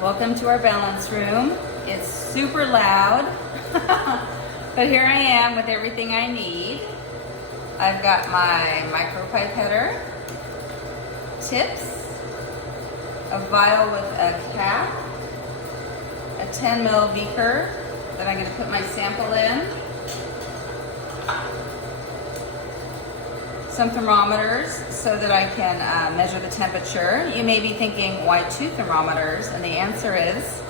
Welcome to our balance room. It's super loud, but here I am with everything I need. I've got my micro pipetter, tips, a vial with a cap, a 10 ml beaker that I'm going to put my sample in, some thermometers so that I can measure the temperature. You may be thinking, why 2 thermometers? And the answer is,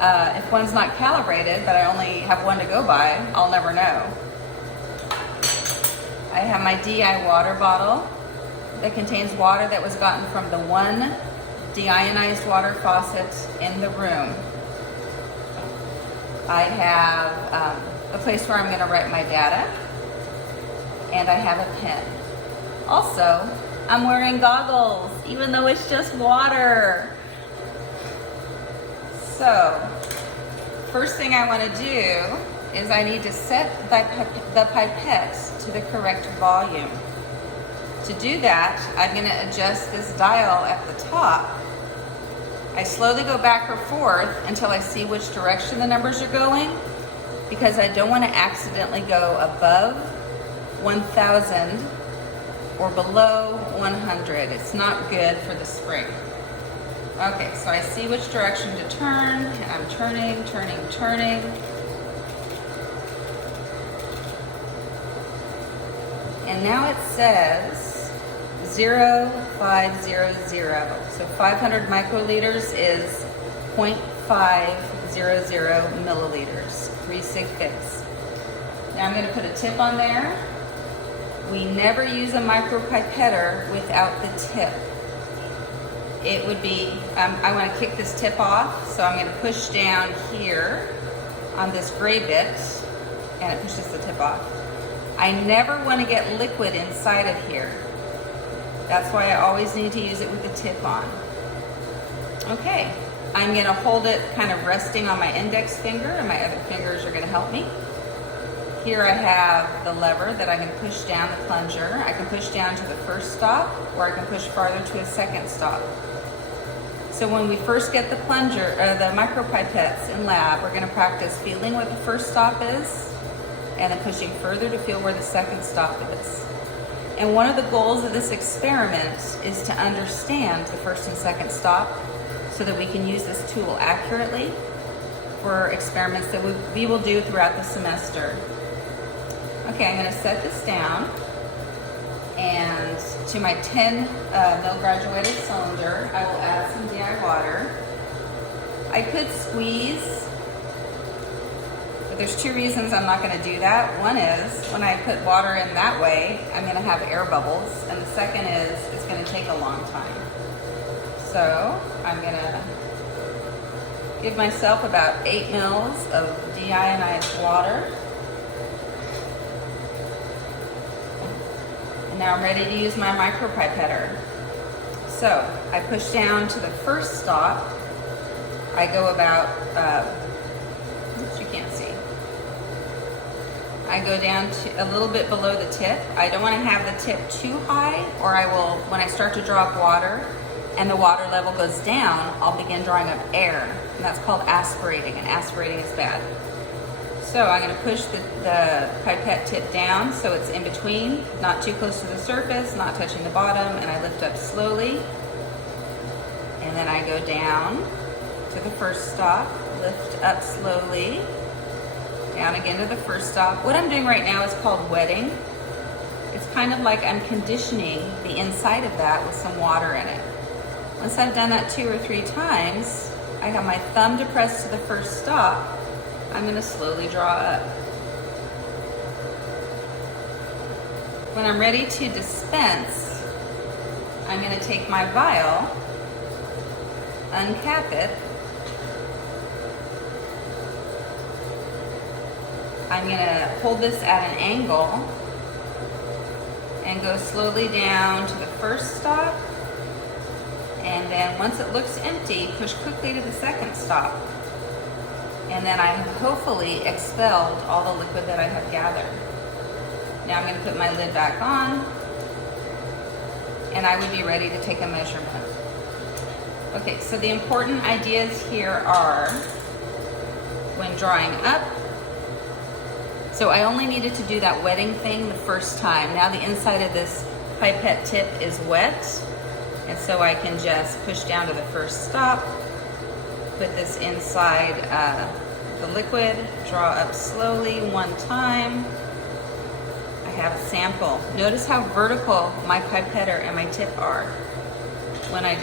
if one's not calibrated, but I only have one to go by, I'll never know. I have my DI water bottle that contains water that was gotten from the one deionized water faucet in the room. I have a place where I'm going to write my data, and I have a pen. Also, I'm wearing goggles, even though it's just water. So, first thing I want to do is I need to set the pipette to the correct volume. To do that, I'm going to adjust this dial at the top. I slowly go back or forth until I see which direction the numbers are going, because I don't want to accidentally go above 1,000 or below 100. It's not good for the spring. Okay, so I see which direction to turn, and I'm turning. And now it says 0500. So 500 microliters is 0.500 milliliters, 3 sig-figs. Now I'm going to put a tip on there. We never use a micro pipetter without the tip. It would be, I want to kick this tip off, so I'm going to push down here on this gray bit, and it pushes the tip off. I never want to get liquid inside of here. That's why I always need to use it with the tip on. Okay, I'm going to hold it kind of resting on my index finger, and my other fingers are going to help me. Here I have the lever that I can push down the plunger. I can push down to the first stop, or I can push farther to a second stop. So when we first get the plunger, the micro pipettes in lab, we're going to practice feeling what the first stop is, and then pushing further to feel where the second stop is. And one of the goals of this experiment is to understand the first and second stop, so that we can use this tool accurately for experiments that we will do throughout the semester. Okay, I'm going to set this down, and to my 10 mil graduated cylinder, I will add some DI water. I could squeeze, but there's 2 reasons I'm not going to do that. One is, when I put water in that way, I'm going to have air bubbles, and the second is, it's going to take a long time. So, I'm going to give myself about 8 mils of deionized water. Now I'm ready to use my micro pipetter. So I push down to the first stop. I go about, you can't see. I go down to a little bit below the tip. I don't want to have the tip too high, or I will, when I start to drop water and the water level goes down, I'll begin drawing up air. And that's called aspirating, and aspirating is bad. So I'm going to push the pipette tip down so it's in between, not too close to the surface, not touching the bottom, and I lift up slowly. And then I go down to the first stop, lift up slowly, down again to the first stop. What I'm doing right now is called wetting. It's kind of like I'm conditioning the inside of that with some water in it. Once I've done that 2 or 3 times, I have my thumb depressed to the first stop. I'm going to slowly draw up. When I'm ready to dispense, I'm going to take my vial, uncap it. I'm going to hold this at an angle and go slowly down to the first stop. And then once it looks empty, push quickly to the second stop. And then I have hopefully expelled all the liquid that I have gathered. Now I'm going to put my lid back on, and I would be ready to take a measurement. Okay, so the important ideas here are when drawing up. So I only needed to do that wetting thing the first time. Now the inside of this pipette tip is wet, and so I can just push down to the first stop, put this inside the liquid, draw up slowly one time. I have a sample. Notice how vertical my pipetter and my tip are. When I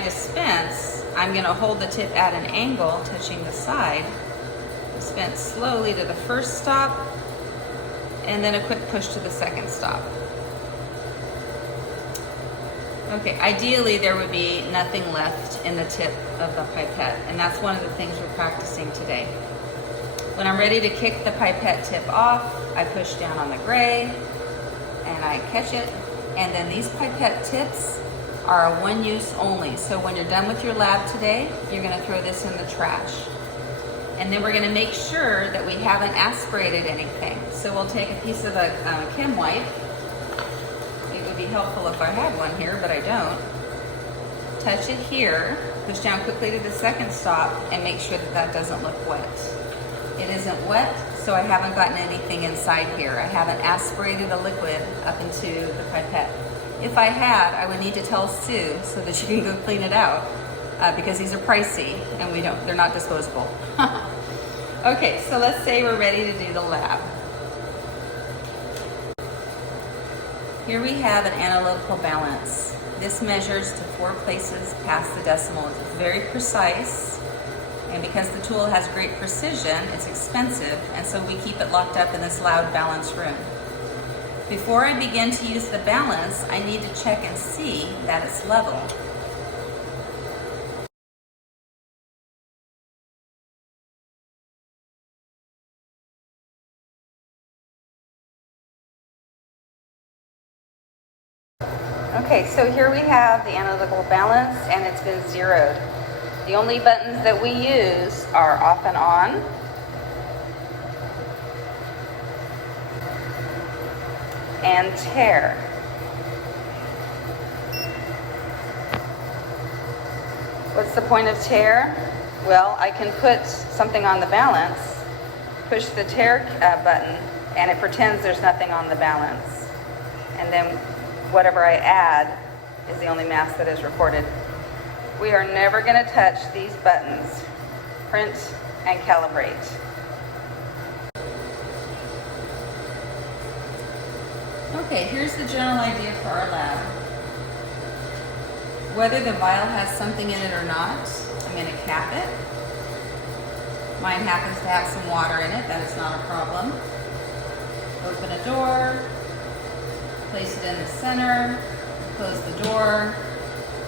dispense, I'm gonna hold the tip at an angle, touching the side. Dispense slowly to the first stop, and then a quick push to the second stop. Okay, ideally there would be nothing left in the tip of the pipette, and that's one of the things we're practicing today. When I'm ready to kick the pipette tip off, I push down on the gray, and I catch it, and then these pipette tips are a one use only. So when you're done with your lab today, you're gonna throw this in the trash. And then we're gonna make sure that we haven't aspirated anything. So we'll take a piece of a chem wipe. It would be helpful if I had one here, but I don't. Touch it here, push down quickly to the second stop, and make sure that that doesn't look wet. It isn't wet, so I haven't gotten anything inside here. I haven't aspirated a liquid up into the pipette. If I had, I would need to tell Sue so that she can go clean it out because these are pricey and they're not disposable. Okay, so let's say we're ready to do the lab. Here we have an analytical balance. This measures to 4 places past the decimal. It's very precise, and because the tool has great precision, it's expensive, and so we keep it locked up in this loud balance room. Before I begin to use the balance, I need to check and see that it's level. Okay, so here we have the analytical balance, and it's been zeroed. The only buttons that we use are off and on, and tear. What's the point of tear? Well, I can put something on the balance, push the tear button, and it pretends there's nothing on the balance. And then whatever I add is the only mass that is recorded. We are never going to touch these buttons. Print and calibrate. Okay, here's the general idea for our lab. Whether the vial has something in it or not, I'm going to cap it. Mine happens to have some water in it, that is not a problem. Open a door, place it in the center, close the door,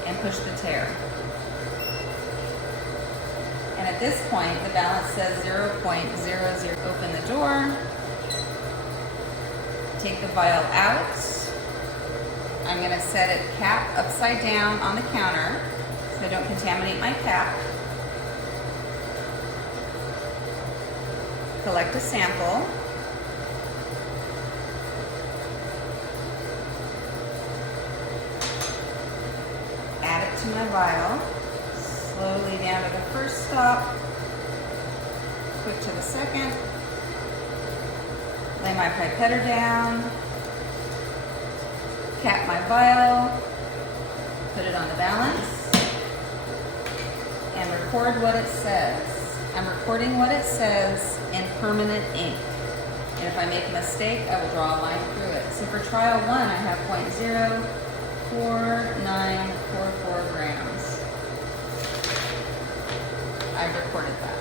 and push the tear. And at this point, the balance says 0.00. Open the door, take the vial out. I'm going to set it cap upside down on the counter so I don't contaminate my cap. Collect a sample. Add it to my vial. Slowly down to the first stop. Quick to the second. Lay my pipetter down. Cap my vial. Put it on the balance. And record what it says. I'm recording what it says in permanent ink. And if I make a mistake, I will draw a line through it. So for trial 1, I have 0.04944 grams. I've recorded that.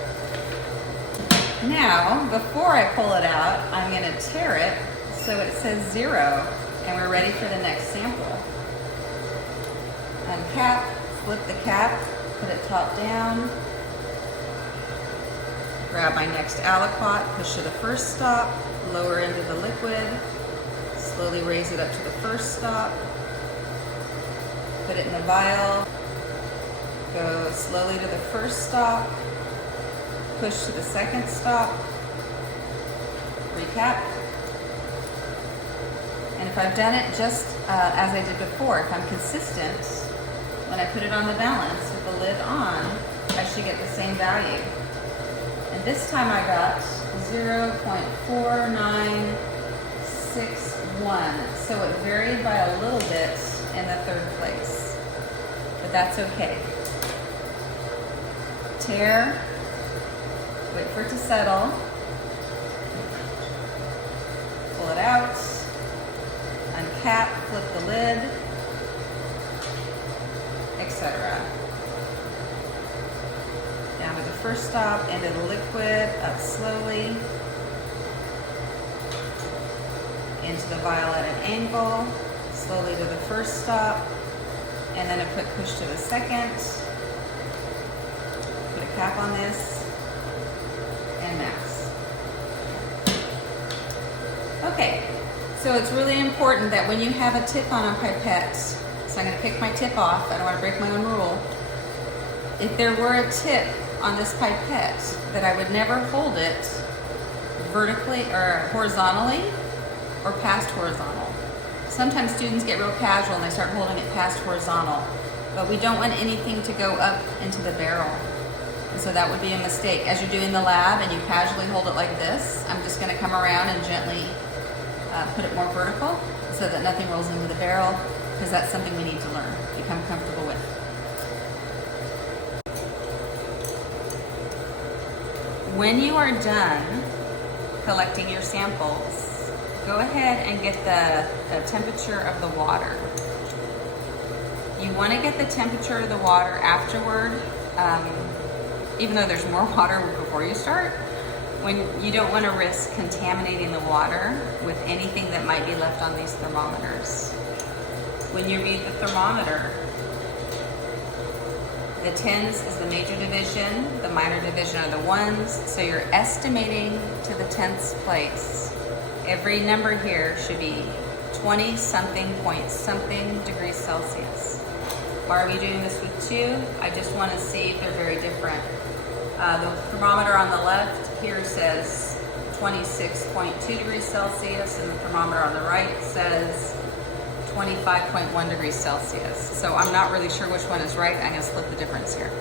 Now, before I pull it out, I'm going to tear it so it says 0, and we're ready for the next sample. Uncap, flip the cap, put it top down. Grab my next aliquot, push to the first stop, lower into the liquid, slowly raise it up to the first stop, put it in the vial, go slowly to the first stop, push to the second stop, recap, And if I've done it just as I did before, if I'm consistent, when I put it on the balance with the lid on, I should get the same value. And this time I got 0.4961. So it varied by a little bit in the third place, but that's okay. Tear, wait for it to settle, pull it out, uncap, flip the lid, etc. Down to the first stop, into the liquid, up slowly, into the vial at an angle, slowly to the first stop, and then a quick push to the second. Put a cap on this, and max. Okay, so it's really important that when you have a tip on a pipette, so I'm going to pick my tip off, I don't want to break my own rule. If there were a tip on this pipette, that I would never hold it vertically or horizontally or past horizontal. Sometimes students get real casual and they start holding it past horizontal, but we don't want anything to go up into the barrel. And so that would be a mistake. As you're doing the lab and you casually hold it like this, I'm just going to come around and gently put it more vertical so that nothing rolls into the barrel, because that's something we need to learn, become comfortable with. When you are done collecting your samples, go ahead and get the temperature of the water. You want to get the temperature of the water afterward, even though there's more water before you start. When you don't want to risk contaminating the water with anything that might be left on these thermometers. When you read the thermometer, the tens is the major division, the minor division are the ones, so you're estimating to the tenths place. Every number here should be 20 something point something degrees Celsius. Why are we doing this with 2? I just want to see if they're very different. The thermometer on the left here says 26.2 degrees Celsius, and the thermometer on the right says 25.1 degrees Celsius. So I'm not really sure which one is right. I'm going to split the difference here.